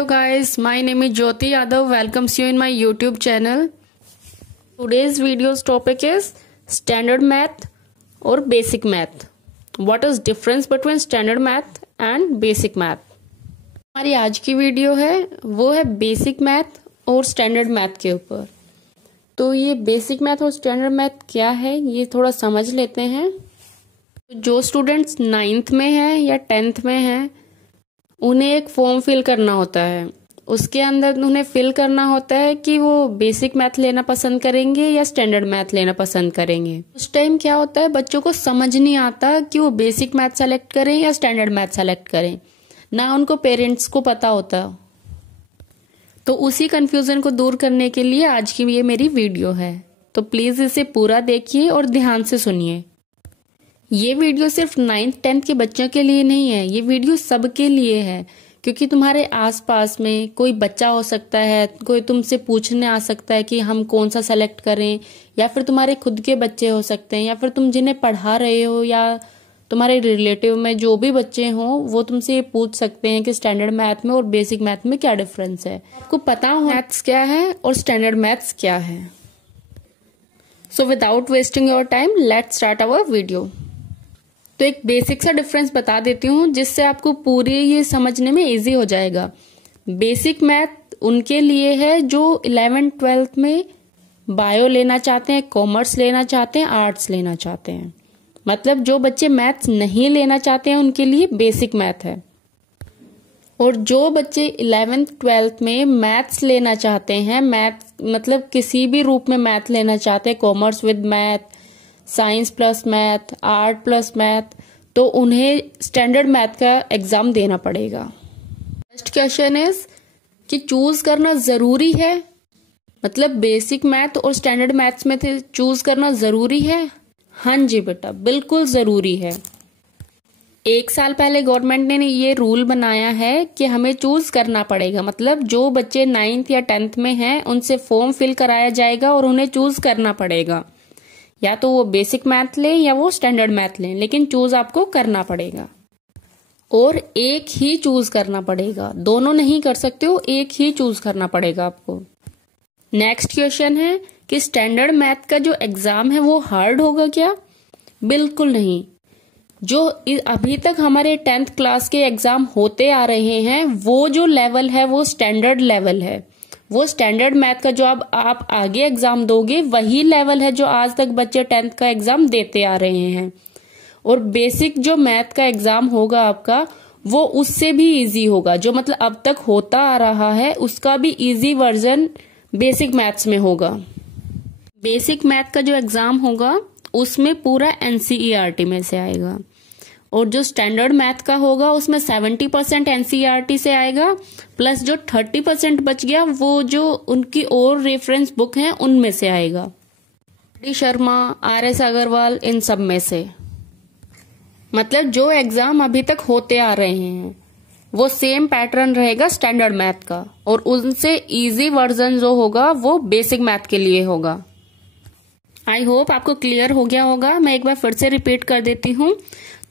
Hello guys, my name is Jyoti Yadav. Welcomes you in my YouTube channel. Today's video's topic is standard math or basic math. What is difference between standard math and basic math? हमारी आज की video है वो है basic math और standard math के ऊपर। तो ये बेसिक मैथ और स्टैंडर्ड मैथ क्या है ये थोड़ा समझ लेते हैं। जो स्टूडेंट्स 9th में हैं या 10th में हैं उन्हें एक फॉर्म फिल करना होता है। उसके अंदर उन्हें फिल करना होता है कि वो बेसिक मैथ लेना पसंद करेंगे या स्टैंडर्ड मैथ लेना पसंद करेंगे। उस टाइम क्या होता है बच्चों को समझ नहीं आता कि वो बेसिक मैथ सेलेक्ट करें या स्टैंडर्ड मैथ सेलेक्ट करें, ना उनको पेरेंट्स को पता होता। तो उसी कंफ्यूजन को दूर करने के लिए आज की ये मेरी वीडियो है, तो प्लीज इसे पूरा देखिए और ध्यान से सुनिए। ये वीडियो सिर्फ 9th 10th के बच्चों के लिए नहीं है, ये वीडियो सबके लिए है, क्योंकि तुम्हारे आसपास में कोई बच्चा हो सकता है, कोई तुमसे पूछने आ सकता है कि हम कौन सा सेलेक्ट करें, या फिर तुम्हारे खुद के बच्चे हो सकते हैं, या फिर तुम जिन्हें पढ़ा रहे हो या तुम्हारे रिलेटिव में जो भी बच्चे हों वो तुमसे ये पूछ सकते हैं कि स्टैंडर्ड मैथ में और बेसिक मैथ में क्या डिफरेंस है। आपको पता हो मैथ्स क्या है और स्टैंडर्ड मैथ्स क्या है। So without wasting your time let's start our video. तो एक बेसिक सा डिफरेंस बता देती हूँ जिससे आपको पूरी ये समझने में इजी हो जाएगा। बेसिक मैथ उनके लिए है जो 11th 12th में बायो लेना चाहते हैं, कॉमर्स लेना चाहते हैं, आर्ट्स लेना चाहते हैं। मतलब जो बच्चे मैथ्स नहीं लेना चाहते हैं उनके लिए बेसिक मैथ है। और जो बच्चे 11th 12th में मैथ्स लेना चाहते हैं, मैथ मतलब किसी भी रूप में मैथ लेना चाहते हैं, commerce with math, science plus math, art plus math, तो उन्हें स्टैंडर्ड मैथ का एग्जाम देना पड़ेगा। फर्स्ट क्वेश्चन इज कि चूज करना जरूरी है, मतलब बेसिक मैथ और स्टैंडर्ड मैथ्स में थे चूज करना जरूरी है। हाँ जी बेटा, बिल्कुल जरूरी है। 1 साल पहले गवर्नमेंट ने ये रूल बनाया है कि हमें चूज करना पड़ेगा, मतलब जो बच्चे 9th या 10th में हैं उनसे फॉर्म फिल कराया जाएगा और उन्हें चूज करना पड़ेगा, या तो वो बेसिक मैथ लें या वो स्टैंडर्ड मैथ लें, लेकिन चूज आपको करना पड़ेगा। और एक ही चूज करना पड़ेगा, दोनों नहीं कर सकते हो, एक ही चूज करना पड़ेगा आपको। नेक्स्ट क्वेश्चन है कि स्टैंडर्ड मैथ का जो एग्जाम है वो हार्ड होगा क्या? बिल्कुल नहीं। जो अभी तक हमारे 10th क्लास के एग्जाम होते आ रहे हैं वो जो लेवल है वो स्टैंडर्ड लेवल है। वो स्टैंडर्ड मैथ का जो अब आप आगे एग्जाम दोगे वही लेवल है जो आज तक बच्चे 10th का एग्जाम देते आ रहे हैं। और बेसिक जो मैथ का एग्जाम होगा आपका वो उससे भी इजी होगा, जो मतलब अब तक होता आ रहा है उसका भी इजी वर्जन बेसिक मैथ्स में होगा। बेसिक मैथ का जो एग्जाम होगा उसमें पूरा NCERT में से आएगा, और जो स्टैंडर्ड मैथ का होगा उसमें 70% NCERT से आएगा, प्लस जो 30% बच गया वो जो उनकी और रेफरेंस बुक हैं उनमें से आएगा, डी शर्मा, RS अग्रवाल, इन सब में से। मतलब जो एग्जाम अभी तक होते आ रहे हैं वो सेम पैटर्न रहेगा स्टैंडर्ड मैथ का, और उनसे इजी वर्जन जो होगा वो बेसिक मैथ के लिए होगा। आई होप आपको क्लियर हो गया होगा। मैं एक बार फिर से रिपीट कर देती हूँ।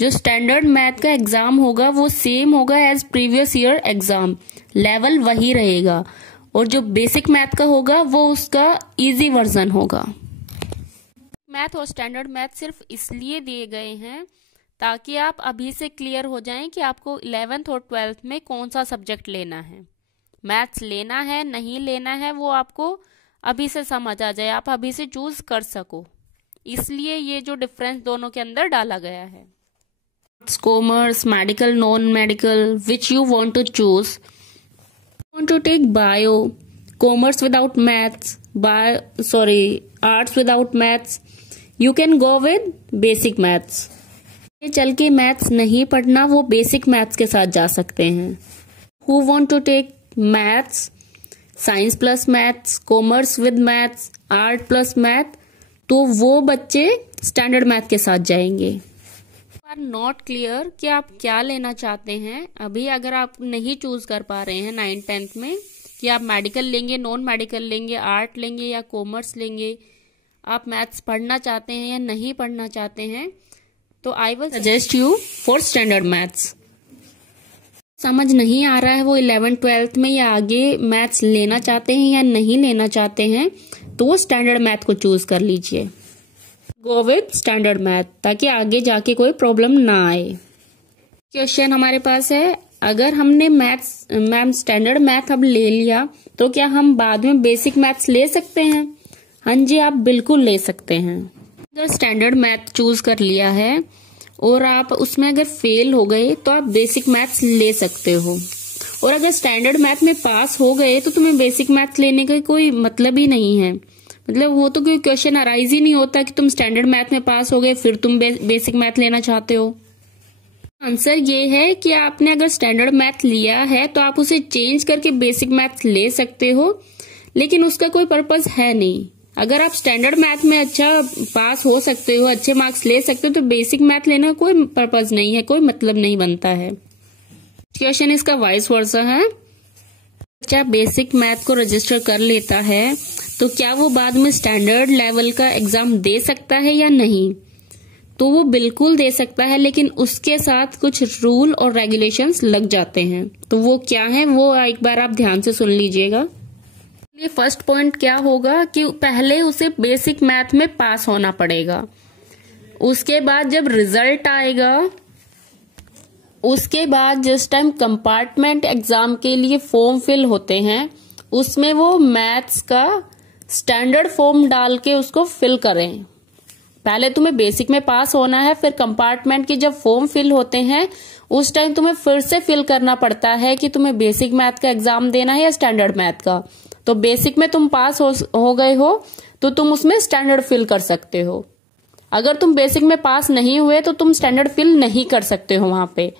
जो स्टैंडर्ड मैथ का एग्जाम होगा वो सेम होगा as previous year exam, level वही रहेगा, और जो बेसिक मैथ का होगा वो उसका इजी वर्जन होगा। मैथ और स्टैंडर्ड मैथ सिर्फ इसलिए दिए गए हैं ताकि आप अभी से क्लियर हो जाएं कि आपको 11th और 12th में कौन सा सब्जेक्ट लेना है। मैथ्स लेना है नहीं लेना है वो आपको अभी से समझ आ जाए, आप अभी से चूज कर सको, इसलिए ये जो डिफरेंस दोनों के अंदर डाला गया है। Commerce, medical, non medical, which you want to choose. Want to take bio, commerce without maths, arts without maths, you can go with basic maths. ये चल के मैथ्स नहीं पढ़ना वो बेसिक मैथ्स के साथ जा सकते हैं। Who want to take maths, science plus maths, commerce with maths, art plus math, तो वो बच्चे स्टैंडर्ड मैथ के साथ जाएंगे। आर नॉट क्लियर कि आप क्या लेना चाहते हैं अभी, अगर आप नहीं चूज कर पा रहे हैं 9th 10th में कि आप मेडिकल लेंगे, नॉन मेडिकल लेंगे, आर्ट लेंगे या कॉमर्स लेंगे, आप मैथ्स पढ़ना चाहते हैं या नहीं पढ़ना चाहते हैं, तो I will suggest you for standard maths. समझ नहीं आ रहा है वो 11th-12th में या आगे मैथ्स लेना चाहते हैं या नहीं लेना चाहते हैं, तो वो स्टैंडर्ड मैथ को चूज कर लीजिए। गो विथ स्टैंडर्ड मैथ, ताकि आगे जाके कोई प्रॉब्लम ना आए। क्वेश्चन हमारे पास है, अगर हमने मैम स्टैंडर्ड मैथ अब ले लिया तो क्या हम बाद में बेसिक मैथ्स ले सकते हैं? हाँ जी, आप बिल्कुल ले सकते हैं। अगर स्टैंडर्ड मैथ चूज कर लिया है और आप उसमें अगर फेल हो गए तो आप बेसिक मैथ्स ले सकते हो, और अगर स्टैंडर्ड मैथ में पास हो गए तो तुम्हें बेसिक मैथ लेने का कोई मतलब ही नहीं है। मतलब वो तो कोई क्वेश्चन अराइज ही नहीं होता कि तुम स्टैंडर्ड मैथ में पास हो गए फिर तुम बेसिक मैथ लेना चाहते हो। आंसर ये है कि आपने अगर स्टैंडर्ड मैथ लिया है तो आप उसे चेंज करके बेसिक मैथ ले सकते हो, लेकिन उसका कोई पर्पस है नहीं। अगर आप स्टैंडर्ड मैथ में अच्छा पास हो सकते हो, अच्छे मार्क्स ले सकते हो, तो बेसिक मैथ लेना कोई पर्पस नहीं है, कोई मतलब नहीं बनता है। क्वेश्चन इसका वाइस वर्सा है। बच्चा बेसिक मैथ को रजिस्टर कर लेता है तो क्या वो बाद में स्टैंडर्ड लेवल का एग्जाम दे सकता है या नहीं? तो वो बिल्कुल दे सकता है, लेकिन उसके साथ कुछ रूल और रेगुलेशंस लग जाते हैं। तो वो क्या है, वो एक बार आप ध्यान से सुन लीजिएगा। ये फर्स्ट पॉइंट क्या होगा कि पहले उसे बेसिक मैथ में पास होना पड़ेगा। उसके बाद जब रिजल्ट आएगा, उसके बाद जिस टाइम कंपार्टमेंट एग्जाम के लिए फॉर्म फिल होते हैं, उसमें वो मैथ्स का स्टैंडर्ड फॉर्म डाल के उसको फिल करें। पहले तुम्हें बेसिक में पास होना है, फिर कंपार्टमेंट के जब फॉर्म फिल होते हैं उस टाइम तुम्हें फिर से फिल करना पड़ता है कि तुम्हें बेसिक मैथ का एग्जाम देना है या स्टैंडर्ड मैथ का। तो बेसिक में तुम पास हो गए हो तो तुम उसमें स्टैंडर्ड फिल कर सकते हो। अगर तुम बेसिक में पास नहीं हुए तो तुम स्टैंडर्ड फिल नहीं कर सकते हो वहां पे।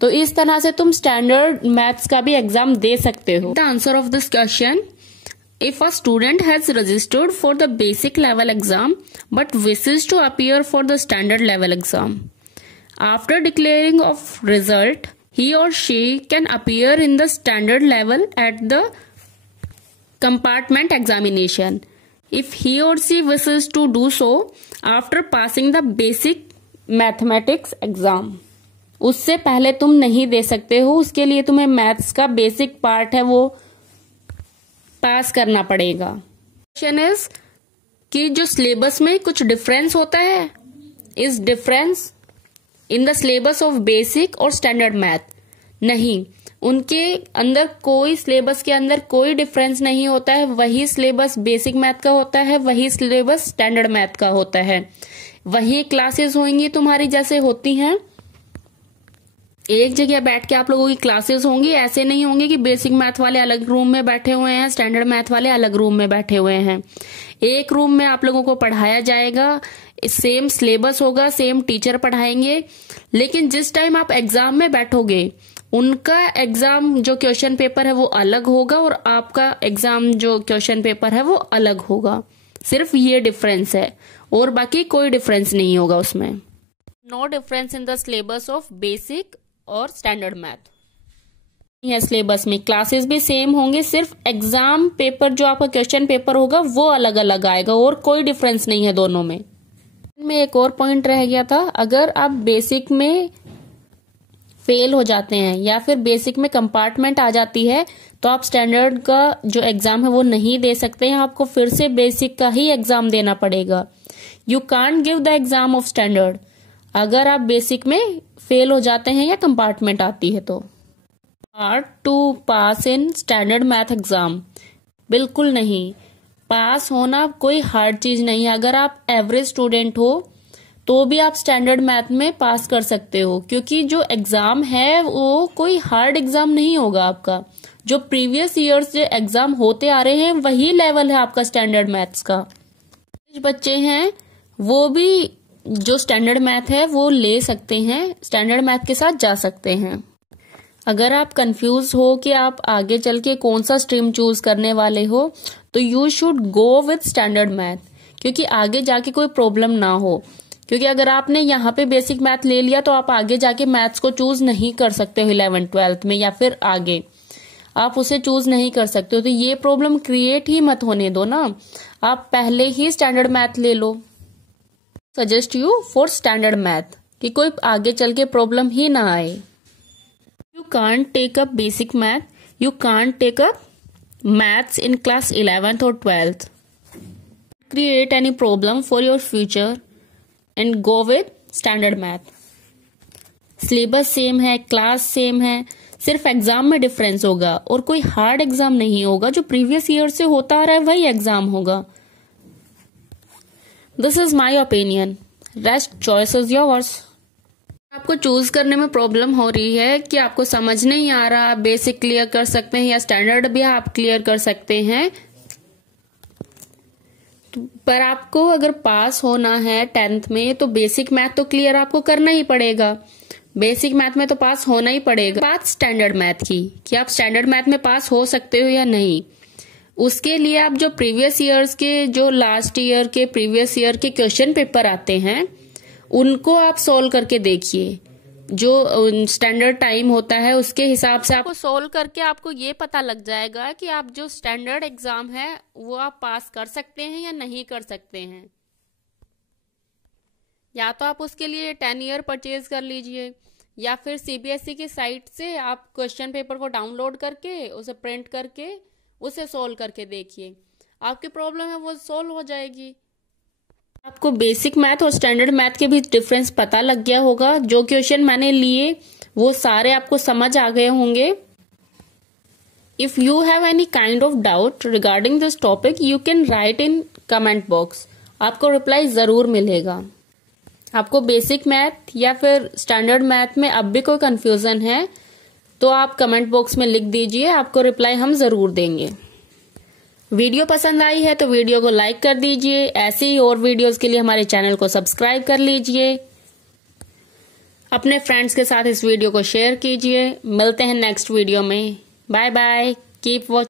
तो इस तरह से तुम स्टैंडर्ड मैथ्स का भी एग्जाम दे सकते हो। The answer of this question, if a student has registered for the basic level exam but wishes to appear for the standard level exam, after declaring of result, he or she can appear in the standard level at the compartment examination if he or she wishes to do so after passing the basic mathematics exam. उससे पहले तुम नहीं दे सकते हो, उसके लिए तुम्हें maths का बेसिक पार्ट है वो पास करना पड़ेगा। क्वेश्चन इज कि जो सिलेबस में कुछ डिफरेंस होता है, is difference in the syllabus of basic और स्टैंडर्ड मैथ? नहीं, उनके अंदर कोई सिलेबस के अंदर कोई डिफरेंस नहीं होता है। वही सिलेबस बेसिक मैथ का होता है, वही सिलेबस स्टैंडर्ड मैथ का होता है। वही क्लासेस होंगी तुम्हारी जैसे होती हैं, एक जगह बैठ के आप लोगों की क्लासेस होंगी। ऐसे नहीं होंगे कि बेसिक मैथ वाले अलग रूम में बैठे हुए हैं, स्टैंडर्ड मैथ वाले अलग रूम में बैठे हुए हैं। एक रूम में आप लोगों को पढ़ाया जाएगा, सेम सिलेबस होगा, सेम टीचर पढ़ाएंगे, लेकिन जिस टाइम आप एग्जाम में बैठोगे उनका एग्जाम जो क्वेश्चन पेपर है वो अलग होगा और आपका एग्जाम जो क्वेश्चन पेपर है वो अलग होगा। सिर्फ ये डिफरेंस है और बाकी कोई डिफरेंस नहीं होगा उसमें। No difference in the syllabus of basic और स्टैंडर्ड मैथ है। सिलेबस में क्लासेस भी सेम होंगे, सिर्फ एग्जाम पेपर जो आपका क्वेश्चन पेपर होगा वो अलग अलग आएगा और कोई डिफरेंस नहीं है दोनों में। एक और पॉइंट रह गया था, अगर आप बेसिक में फेल हो जाते हैं या फिर बेसिक में कंपार्टमेंट आ जाती है तो आप स्टैंडर्ड का जो एग्जाम है वो नहीं दे सकते हैं, आपको फिर से बेसिक का ही एग्जाम देना पड़ेगा। You can't give the exam of standard अगर आप बेसिक में फेल हो जाते हैं या कंपार्टमेंट आती है तो। Hard to pass in standard math exam? बिल्कुल नहीं, पास होना कोई हार्ड चीज नहीं है। अगर आप एवरेज स्टूडेंट हो तो भी आप स्टैंडर्ड मैथ में पास कर सकते हो, क्योंकि जो एग्जाम है वो कोई हार्ड एग्जाम नहीं होगा आपका। जो प्रीवियस ईयर्स जो एग्जाम होते आ रहे हैं वही लेवल है आपका स्टैंडर्ड मैथ्स का। बच्चे हैं वो भी जो स्टैंडर्ड मैथ है वो ले सकते हैं, स्टैंडर्ड मैथ के साथ जा सकते हैं। अगर आप कंफ्यूज हो कि आप आगे चल के कौन सा स्ट्रीम चूज करने वाले हो तो you should go with standard math, क्योंकि आगे जाके कोई प्रॉब्लम ना हो। क्योंकि अगर आपने यहाँ पे बेसिक मैथ ले लिया तो आप आगे जाके मैथ्स को चूज नहीं कर सकते हो 11th-12th में या फिर आगे आप उसे चूज नहीं कर सकते हो। तो ये प्रॉब्लम क्रिएट ही मत होने दो ना, आप पहले ही स्टैंडर्ड मैथ ले लो। Suggest you for standard math कि कोई आगे चल के प्रॉब्लम ही ना आए। You can't take up basic math, you can't take up maths in class 11th or 12th. Create any problem for your future and go with standard math. Syllabus same है, class same है, सिर्फ exam में difference होगा और कोई hard exam नहीं होगा. जो प्रीवियस ईयर से होता आ रहा है वही एग्जाम होगा. This is my opinion, rest choice is yours. आपको चूज करने में प्रॉब्लम हो रही है कि आपको समझ नहीं आ रहा, आप बेसिक क्लियर कर सकते हैं या स्टैंडर्ड भी आप क्लियर कर सकते हैं. पर आपको अगर पास होना है 10th में तो बेसिक मैथ तो क्लियर आपको करना ही पड़ेगा. बेसिक मैथ में तो पास होना ही पड़ेगा. बात स्टैंडर्ड मैथ की कि आप स्टैंडर्ड मैथ में पास हो सकते हो या नहीं, उसके लिए आप जो प्रीवियस ईयर्स के, जो लास्ट ईयर के प्रीवियस ईयर के क्वेश्चन पेपर आते हैं उनको आप सोल्व करके देखिए. जो स्टैंडर्ड टाइम होता है उसके हिसाब से आपको सोल्व करके आपको ये पता लग जाएगा कि आप जो स्टैंडर्ड एग्जाम है वो आप पास कर सकते हैं या नहीं कर सकते हैं. या तो आप उसके लिए 10 ईयर परचेज कर लीजिए या फिर सीबीएसई की साइट से आप क्वेश्चन पेपर को डाउनलोड करके उसे प्रिंट करके उसे सोल्व करके देखिए. आपकी प्रॉब्लम है वो सोल्व हो जाएगी. आपको बेसिक मैथ और स्टैंडर्ड मैथ के बीच डिफरेंस पता लग गया होगा. जो क्वेश्चन मैंने लिए वो सारे आपको समझ आ गए होंगे. If you have any kind of doubt regarding this topic you can write in comment box. आपको रिप्लाई जरूर मिलेगा. आपको बेसिक मैथ या फिर स्टैंडर्ड मैथ में अब भी कोई कंफ्यूजन है तो आप कमेंट बॉक्स में लिख दीजिए, आपको रिप्लाई हम जरूर देंगे. वीडियो पसंद आई है तो वीडियो को लाइक कर दीजिए. ऐसी ही और वीडियोस के लिए हमारे चैनल को सब्सक्राइब कर लीजिए. अपने फ्रेंड्स के साथ इस वीडियो को शेयर कीजिए. मिलते हैं नेक्स्ट वीडियो में. Bye bye. Keep watching.